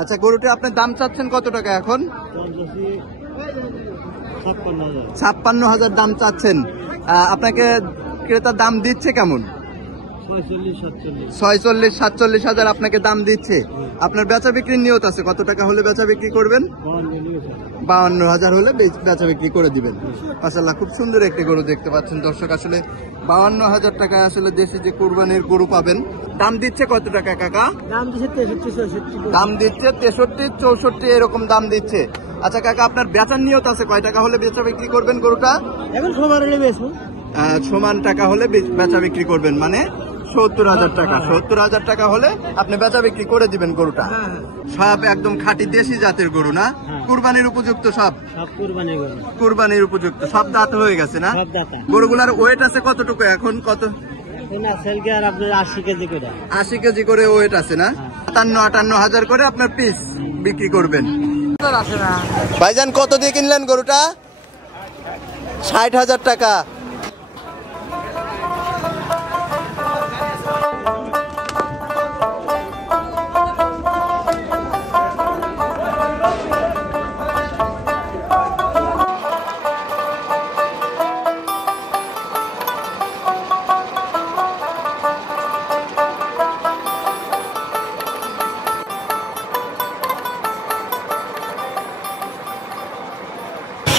আচ্ছা, গরুটা আপনার দাম চাচ্ছেন কত টাকা এখন? 56,000 দাম চাচ্ছেন। আপনাকে ক্রেতা দাম দিচ্ছে কেমন? 46-47,000 আপনাকে দাম দিচ্ছে। আপনার বেচা বিক্রির নিয়ত আছে, কত টাকা হলে বেচা বিক্রি করবেন? 52,000 হলে বেচা বিক্রি করে দিবেন। মাশাআল্লাহ, খুব সুন্দর একটি গরু দেখতে পাচ্ছেন দর্শক। আসলে 52,000 টাকায় আসলে দেশি যে কুরবানির গরু পাবেন। দাম দিচ্ছে কত টাকা কাকা? দাম দিচ্ছে 63-64। দাম দিচ্ছে 63-64 এরকম দাম দিচ্ছে। আচ্ছা কাকা, আপনার বেচার নিয়ত আছে, কয় টাকা হলে বেচা বিক্রি করবেন গরুটা? এখন সমান হলে বেচবো। সমান টাকা হলে বেচা বিক্রি করবেন, মানে 70,000 টাকা। 70,000 টাকা হলে আপনি বেচা বিক্রি করে দিবেন গরুটা। সব একদম খাঁটি দেশি জাতের গরু না? কুরবানির উপযুক্ত সব? কুরবানির উপযুক্ত সব দাঁত হয়ে গেছে না? গরুগুলার ওয়েট আছে কতটুকু এখন? কত? 80 কেজি করে ওয়েট আছে না? 57-58 করে আপনার পিস বিক্রি করবেন। ভাইজান কত দিয়ে কিনলেন গরুটা? 60,000 টাকা।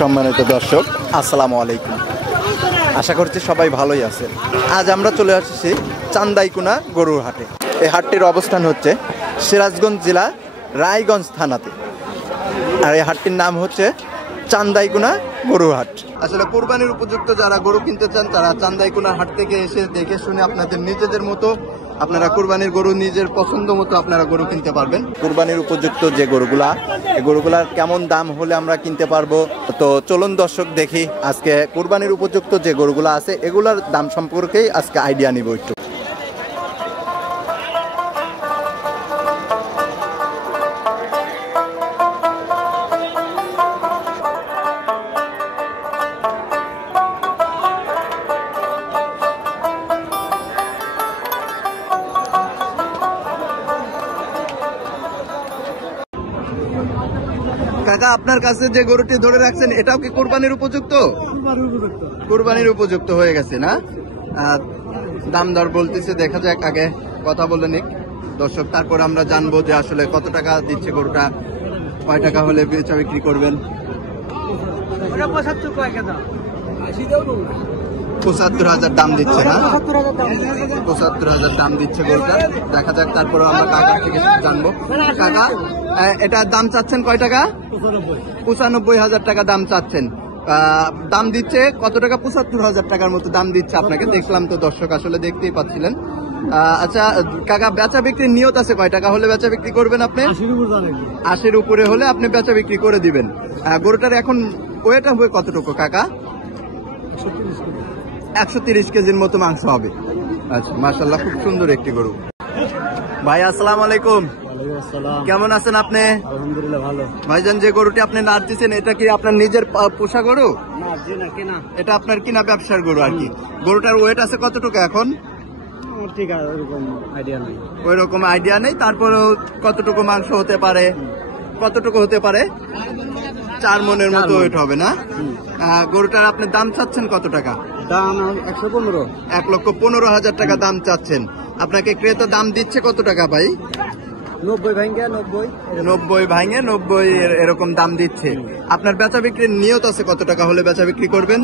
সম্মানিত দর্শক, আসসালামু আলাইকুম। আশা করছি সবাই ভালোই আছেন। আজ আমরা চলে আসছি চান্দাইকুনা গরুর হাটে। এই হাটটির অবস্থান হচ্ছে সিরাজগঞ্জ জেলা রায়গঞ্জ থানাতে। আর এই হাটটির নাম হচ্ছে চান্দাইকুনা গরুর হাট। আসলে কুরবানির উপযুক্ত যারা গরু কিনতে চান তারা চান্দাইকুনা হাট থেকে এসে দেখে শুনে আপনাদের নিজেদের মতো আপনারা কুরবানির গরু নিজের পছন্দ মতো আপনারা গরু কিনতে পারবেন। কুরবানির উপযুক্ত যে গরুগুলা, এই গরুগুলার কেমন দাম হলে আমরা কিনতে পারবো, তো চলুন দর্শক দেখি আজকে কুরবানির উপযুক্ত যে গরুগুলা আছে এগুলার দাম সম্পর্কেই আজকে আইডিয়া নিব একটু। কাকা, আপনার কাছে যে গরুটি ধরে রাখছেন এটাও কি কুরবানির উপযুক্ত? কুরবানির উপযুক্ত হয়ে গেছে না? দাম দর বলতেছে, দেখা যাক, আগে কথা বলে নিক দর্শক, তারপর আমরা জানবো যে আসলে কত টাকা দিচ্ছে গরুটা, কয় টাকা হলে বেচা বিক্রি করবেন। 75,000 দাম দিচ্ছে না? 75,000 দাম দিচ্ছে গরুটা। দেখা যাক, তারপরে আমরা কাকার থেকে জানবো। কাকা, এটা দাম চাচ্ছেন কয় টাকা? 95,000 টাকা দাম চাচ্ছেন। দাম দিচ্ছে কত টাকা? 75,000 টাকার মতো দাম দিচ্ছে আপনাকে। দেখলাম তো দর্শক, আসলে দেখতেই পাচ্ছিলেন। আচ্ছা কাকা, বেচা বিক্রির নিয়ত আছে, কয় টাকা হলে বেচা বিক্রি করবেন আপনি? 80-র উপরে হলে আপনি বেচা বিক্রি করে দিবেন। গরুটার এখন ওয়েট হবে কতটুকু কাকা? 130 কেজির মতো মাংস হবে। আচ্ছা, মাশাআল্লাহ, খুব সুন্দর একটি গরু। ভাই আসসালামু আলাইকুম। কেমন আছেন আপনি? আলহামদুলিল্লাহ ভালো। ভাইজান, যে গরুটি আপনি নাড়তেছেন এটা কি আপনার নিজের পোষা গরু? না, এটা আপনার কিনা ব্যবসার গরু আর কি। গরুটার ওয়েট আছে কতটুকু এখন? ঠিক আছে, ওই রকম আইডিয়া নেই। তারপরেও কতটুকু মাংস হতে পারে? কতটুকু হতে পারে? 4 মনের মতো ওয়েট হবে না? গরুটার আপনি দাম চাচ্ছেন কত টাকা? দাম 115। 1,15,000 টাকা দাম চাচ্ছেন। আপনাকে ক্রেতা দাম দিচ্ছে কত টাকা ভাই? 90 ভাঙে 90 এরকম দাম দিচ্ছে। আপনার বেচা বিক্রির নিয়ত আছে, কত টাকা হলে বেচা বিক্রি করবেন?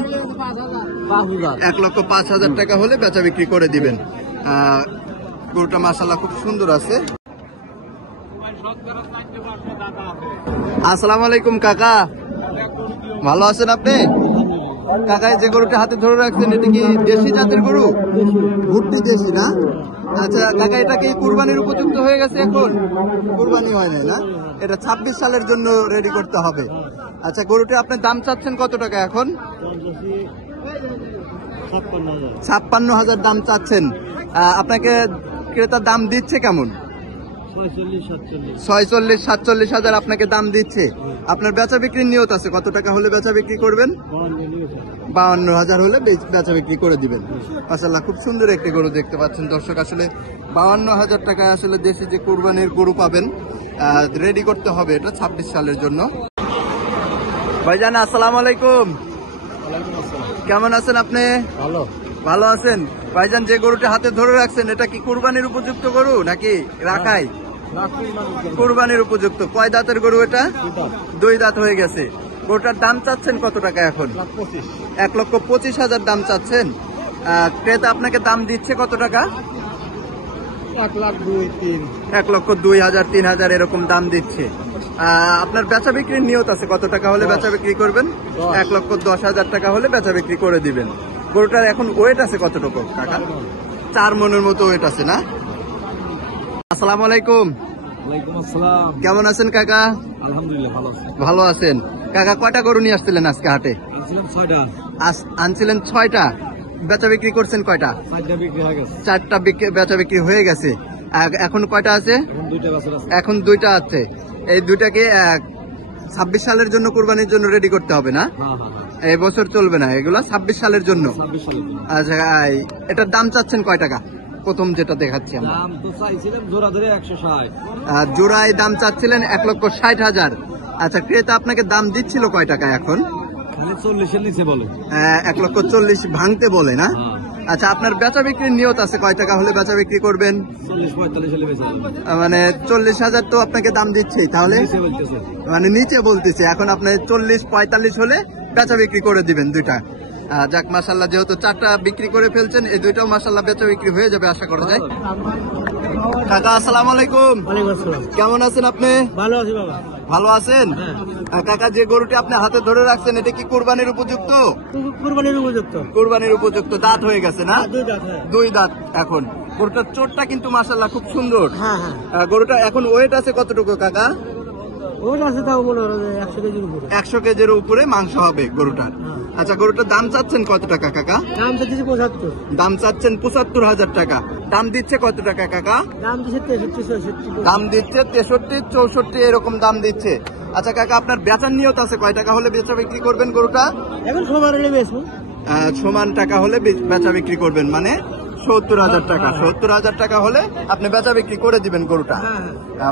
1,05,000 টাকা হলে বেচা বিক্রি করে দিবেন। গরুটা মাশাআল্লাহ খুব সুন্দর আছে। আসসালামু আলাইকুম কাকা, ভালো আছেন আপনি? কাকা, যে গরুটা হাতে ধরে রাখছেন এটা কি দেশি জাতের গরু? ভুট্টি দেশি না? আচ্ছা কাকা, এটা কি কুরবানির উপযুক্ত হয়ে গেছে এখন? কুরবানি হয় না? এটা 26 সালের জন্য রেডি করতে হবে। আচ্ছা, গরুটা আপনার দাম চাচ্ছেন কত টাকা এখন? 56,000 দাম চাচ্ছেন। আপনাকে ক্রেতা দাম দিচ্ছে কেমন? 46-47,000 আপনাকে দাম দিচ্ছে। আপনার বেচা বিক্রির নিয়ত আছে, কত টাকা হলে বেচা বিক্রি করবেন? 52,000 হলে বেচা বিক্রি করে দিবেন। মাশাআল্লাহ, খুব সুন্দর একটি গরু দেখতে পাচ্ছেন দর্শক। আসলে 52,000 টাকায় আসলে দেশি যে কুরবানির গরু পাবেন। রেডি করতে হবে এটা 26 সালের জন্য। ভাইজান আসসালামু আলাইকুম, কেমন আছেন আপনি? ভালো। ভালো আছেন ভাইজান। যে গরুটা হাতে ধরে রাখছেন এটা কি কুরবানির উপযুক্ত গরু নাকি রাখাই? কুরবানির উপযুক্ত। কয় দাঁতের গরু এটা? 2 দাঁত হয়ে গেছে। গরুটার দাম চাচ্ছেন কত টাকা এখন? 1,25,000 দাম চাচ্ছেন। ক্রেতা আপনাকে দাম দিচ্ছে কত টাকা? 1,02,000 3,000 এরকম দাম দিচ্ছে। আপনার বেচা বিক্রির নিয়ত আছে কত টাকা হলে বেচা বিক্রি করবেন? 1,10,000 টাকা হলে বেচা বিক্রি করে দিবেন। গরুটার এখন ওয়েট আছে কতটুকু টাকা? 4 মনের মতো ওয়েট আছে না? আসসালামু আলাইকুম। কেমন আছেন কাকা? আলহামদুলিল্লাহ ভালো আছি। ভালো আছেন কাকা। কয়টা গরু নিয়ে আসছিলেন আজকে হাটে? আনছিলেন 6টা। বেচা বিক্রি করছেন কয়টা? 4টা বেচা বিক্রি হয়ে গেছে। এখন কয়টা আছে? এখন 2টা আছে। এই 2টাকে 26 সালের জন্য কুরবানির জন্য রেডি করতে হবে না? এই বছর চলবে না, এগুলা 26 সালের জন্য। আচ্ছা, এটার দাম চাচ্ছেন কয় টাকা? প্রথম যেটা দেখাচ্ছি আমরা জোড়ায় দাম চাচ্ছিলেন 1,60,000। আচ্ছা, ক্রেতা আপনাকে দাম দিচ্ছিল কয় টাকা এখন? 1,40,000 ভাঙতে বলে না? আচ্ছা, আপনার বেচা বিক্রির নিয়ত আছে কয় টাকা হলে বেচা বিক্রি করবেন? 40-45 40,000 তো আপনাকে দাম দিচ্ছে, তাহলে নিচে বলতেছে। এখন আপনি 40-45 হলে বেচা বিক্রি করে দিবেন 2টা। যাক মাশাআল্লাহ, যেহেতু 4টা বিক্রি করে ফেলছেন, এই 2টাও মাশাআল্লাহ বেচা বিক্রি হয়ে যাবে আশা করা যায়। কাকা আসসালামু আলাইকুম। কেমন আছেন আপনি? ভালো আছি বাবা। ভালো আছেন কাকা। যে গরুটি আপনি হাতে ধরে রাখছেন এটা কি কুরবানির উপযুক্ত? কুরবানির উপযুক্ত। দাঁত হয়ে গেছে না? 2 দাঁত এখন। গরুটার চোটটা কিন্তু মাশাআল্লাহ খুব সুন্দর। গরুটা এখন ওয়েট আছে কতটুকু কাকা? 100 কেজির উপরে মাংস হবে গরুটার। আচ্ছা, গরুটার দাম চাচ্ছেন কত টাকা কাকা? দাম চাচ্ছেন 75,000 টাকা। দাম দিচ্ছে কত টাকা কাকা? দাম দিচ্ছে 63-64 এরকম দাম দিচ্ছে। আচ্ছা কাকা, আপনার বেচার নিয়ত আছে কয় টাকা হলে বেচা বিক্রি করবেন গরুটা? এখন সমান টাকা হলে বেচা বিক্রি করবেন, মানে 70,000 টাকা। 70,000 টাকা হলে আপনি বেচা বিক্রি করে দিবেন গরুটা।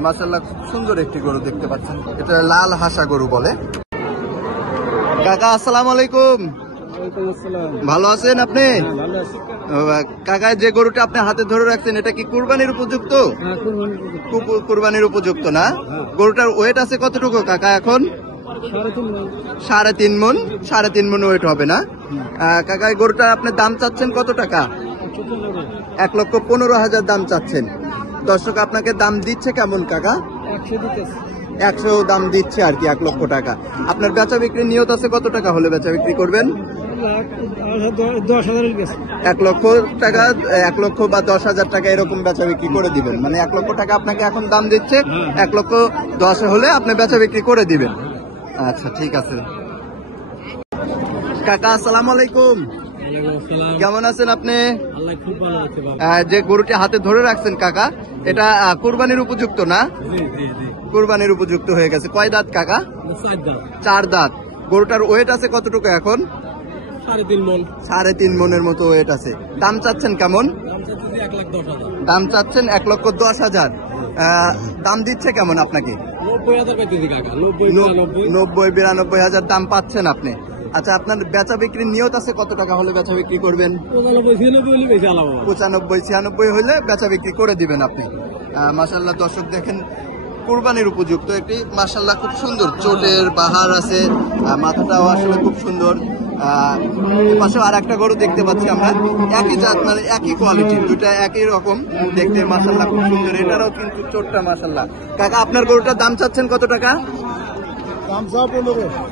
মাশাআল্লাহ, খুব সুন্দর একটি গরু দেখতে পাচ্ছেন। এটা লাল হাসা গরু বলে। কাকা আসসালামু আলাইকুম। ভালো আছেন আপনি? কাকা, যে গরুটা আপনি হাতে ধরে রাখছেন এটা কি কুরবানির উপযুক্ত? কুরবানির উপযুক্ত না? গরুটার ওয়েট আছে কতটুকু কাকা এখন? 3.5 মন। 3.5 মন ওয়েট হবে না কাকা? গরুটা আপনি দাম চাচ্ছেন কত টাকা? 1,15,000 দাম চাচ্ছেন। দর্শক আপনাকে দাম দিচ্ছে কেমন কাকা? 100 দাম দিচ্ছে আর কি, 1 লক্ষ টাকা। আপনার বেচা বিক্রির নিয়ত আছে কত টাকা হলে বেচা বিক্রি করবেন? 1 লক্ষ টাকা, 1 লক্ষ বা 10,000 টাকা এরকম বেচা বিক্রি করে দিবেন। মানে 1 লক্ষ টাকা আপনাকে এখন দাম দিচ্ছে, 1,10,000 হলে আপনি বেচা বিক্রি করে দিবেন। আচ্ছা, ঠিক আছে কাকা। আসসালামু আলাইকুম। কেমন আছেন আপনি? যে গরুটি হাতে ধরে রাখছেন কাকা, এটা কুরবানির উপযুক্ত না? কুরবানির উপযুক্ত হয়ে গেছে। কয় দাঁত কাকা? 4 দাঁত। গরুটার ওয়েট আছে কতটুকু এখন? 3.5 মনের মতো ওয়েট আছে। দাম চাচ্ছেন কেমন? দাম চাচ্ছেন 1,10,000। দাম দিচ্ছে কেমন আপনাকে? 90-92,000 দাম পাচ্ছেন আপনি। আচ্ছা, আপনার বেচা বিক্রির নিয়ত আছে কত টাকা হলে বেচা বিক্রি করবেন? 95-96 হলে বেচা বিক্রি করে দিবেন আপনি। মাশাআল্লাহ, দর্শক দেখেন কুরবানির উপযুক্ত একটি মাশাআল্লাহ খুব সুন্দর চোটের বাহার আছে, মাথাটাও আসলে খুব সুন্দর। পাশে আর একটা গরু দেখতে পাচ্ছি আমরা, একই জাত, মানে একই কোয়ালিটি, দুটা একই রকম দেখতে মাশাআল্লাহ খুব সুন্দর। এটারও কিন্তু চোটটা মাশাআল্লাহ। কাকা, আপনার গরুটার দাম চাচ্ছেন কত টাকা?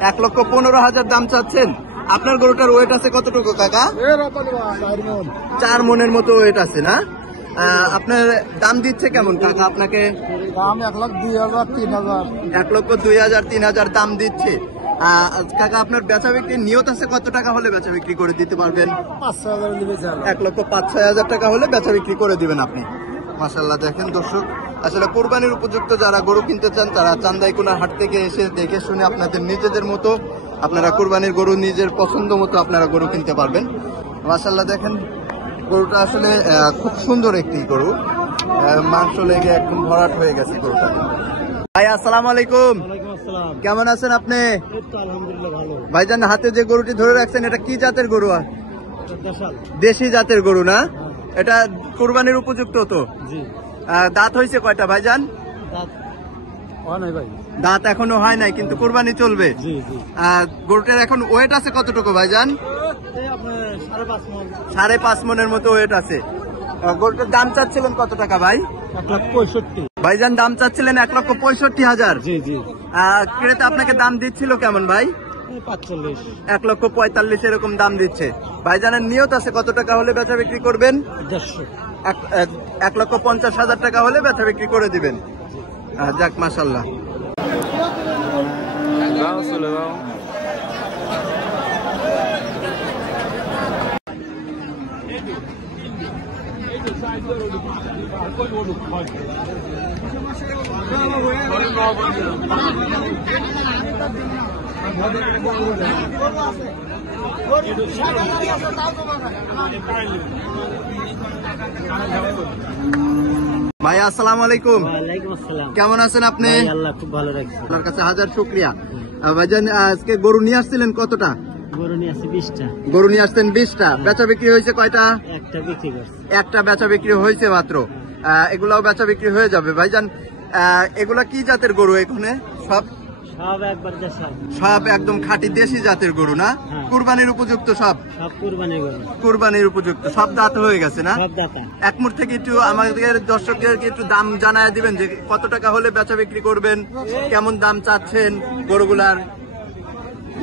1,15,000 দাম চাচ্ছেন। আপনার গরুটার ওয়েট আছে কতটুকু কাকা? 4 মনের মতো ওয়েট আছে না? আপনার দাম দিচ্ছে কেমন কাকা আপনাকে? দাম 1,02,000 3,000। 1,02,000 3,000 দাম দিচ্ছে। কাকা, আপনার বেচা বিক্রির নিয়ত আছে কত টাকা হলে বেচা বিক্রি করে দিতে পারবেন? 1,05,000 টাকা হলে বেচা বিক্রি করে দিবেন আপনি। মাশাআল্লাহ, দেখেন দর্শক, আসলে কোরবানির উপযুক্ত যারা গরু কিনতে চান তারা চান্দাইকুনা হাট থেকে এসে দেখে শুনে আপনাদের নিজেদের মতো আপনারা কোরবানির গরু নিজের পছন্দ মতো আপনারা গরু কিনতে পারবেন। মাশাআল্লাহ, দেখেন গরুটা আসলে খুব সুন্দর একটি গরু, মাংস লেগে একদম ভরাট হয়ে গেছে গরুটা। ভাই আসসালামু আলাইকুম, ওয়ালাইকুম আসসালাম। কেমন আছেন আপনি? এই তো আলহামদুলিল্লাহ ভালো। ভাইজান হাতে যে গরুটি ধরে রাখছেন এটা কি জাতের গরু? এটা দেশাল। দেশি জাতের গরু না? এটা কুরবানির উপযুক্ত তো? জি। দাঁত হয়েছে কয়টা ভাইজান? দাঁত হয় নাই ভাই। দাঁত এখনো হয় নাই, কিন্তু কুরবানি চলবে। জি জি। গরুটার এখন ওয়েট আছে কতটুকু ভাইজান? এই আপনার 5.5 মণ। 5.5 মনের মতো ওয়েট আছে। গরুটার দাম চাচ্ছিলেন কত টাকা ভাই? 1,65,000। ভাইজান দাম চাচ্ছিলেন 1,65,000। জি জি। ক্রেতা আপনাকে দাম দিচ্ছিল কেমন ভাই? 45। 1,45,000 এরকম দাম দিচ্ছে। ভাইজানের নিয়ত আছে কত টাকা হলে বেচা বিক্রি করবেন? 150। 1,50,000 টাকা হলে বেচা বিক্রি করে দিবেন। যাক মাশাল্লাহ। ভাই আসসালামু আলাইকুম, ওয়ালাইকুম আসসালাম। কেমন আছেন আপনি? ভাই আল্লাহ খুব ভালো রাখছে। আপনার কাছে হাজার শুকরিয়া। ভাইজান আজকে গরু নিয়ে আসছিলেন কতটা? গরু নিয়ে আছে 20টা। গরু নিয়ে আসছেন 20টা। বেচা বিক্রি হয়েছে কয়টা? একটা বিক্রি করছে। একটা বেচা বিক্রি হয়েছে মাত্র। এগুলাও বেচা বিক্রি হয়ে যাবে। ভাইজান এগুলা কি জাতের গরু? এখানে সব সব একবার দেশাল। সব একদম খাঁটি দেশি জাতের গরু না? হ্যাঁ। কুরবানির উপযুক্ত সব? সব কুরবানি গরু। কুরবানির উপযুক্ত সব দাঁত হয়ে গেছে না? সব দাতা। এক মুহূর্ত থেকে একটু আমাদের দর্শকদেরকে একটু দাম জানায় দিবেন যে কত টাকা হলে বেচা বিক্রি করবেন, কেমন দাম চাচ্ছেন গরুগুলার?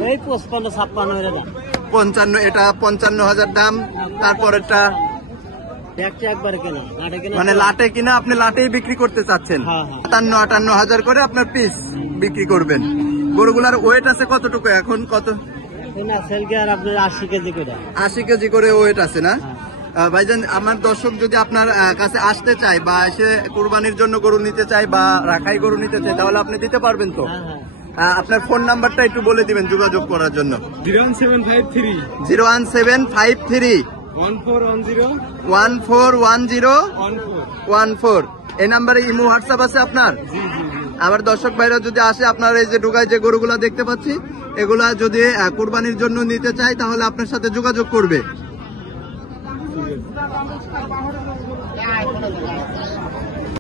এই 55-56 এর দাম। 55, এটা 55,000 দাম। তারপরেরটা একটা একবার কেনা, লাটে কেনা। মানে লাটে কিনা আপনি লাটেই বিক্রি করতে চাচ্ছেন? হ্যাঁ, হ্যাঁ। 57-58,000 করে আপনার পিস বিক্রি করবেন। গরুগুলার ওয়েট আছে কতটুকু এখন? কত? কেনা সেলকে আর আপনার 80 কেজি করে। 80 কেজি করে ওয়েট আছে না? ভাইজান আমার দর্শক যদি আপনার কাছে আসতে চায় বা এসে কুরবানির জন্য গরু নিতে চায় বা রাখাই গরু নিতে চায় তাহলে আপনি দিতে পারবেন তো? হ্যাঁ হ্যাঁ। আপনার ফোন নাম্বারটা একটু বলে দিবেন যোগাযোগ করার জন্য। 01753 01753 1410 141014। এই নাম্বারে ইমো হোয়াটসঅ্যাপ আছে আপনার? জি জি জি। আমার দর্শক ভাইরা যদি আসে, আপনার এই যে ঢুকায় যে গরুগুলা দেখতে পাচ্ছি এগুলা যদি কুরবানির জন্য নিতে চায় তাহলে আপনার সাথে যোগাযোগ করবে।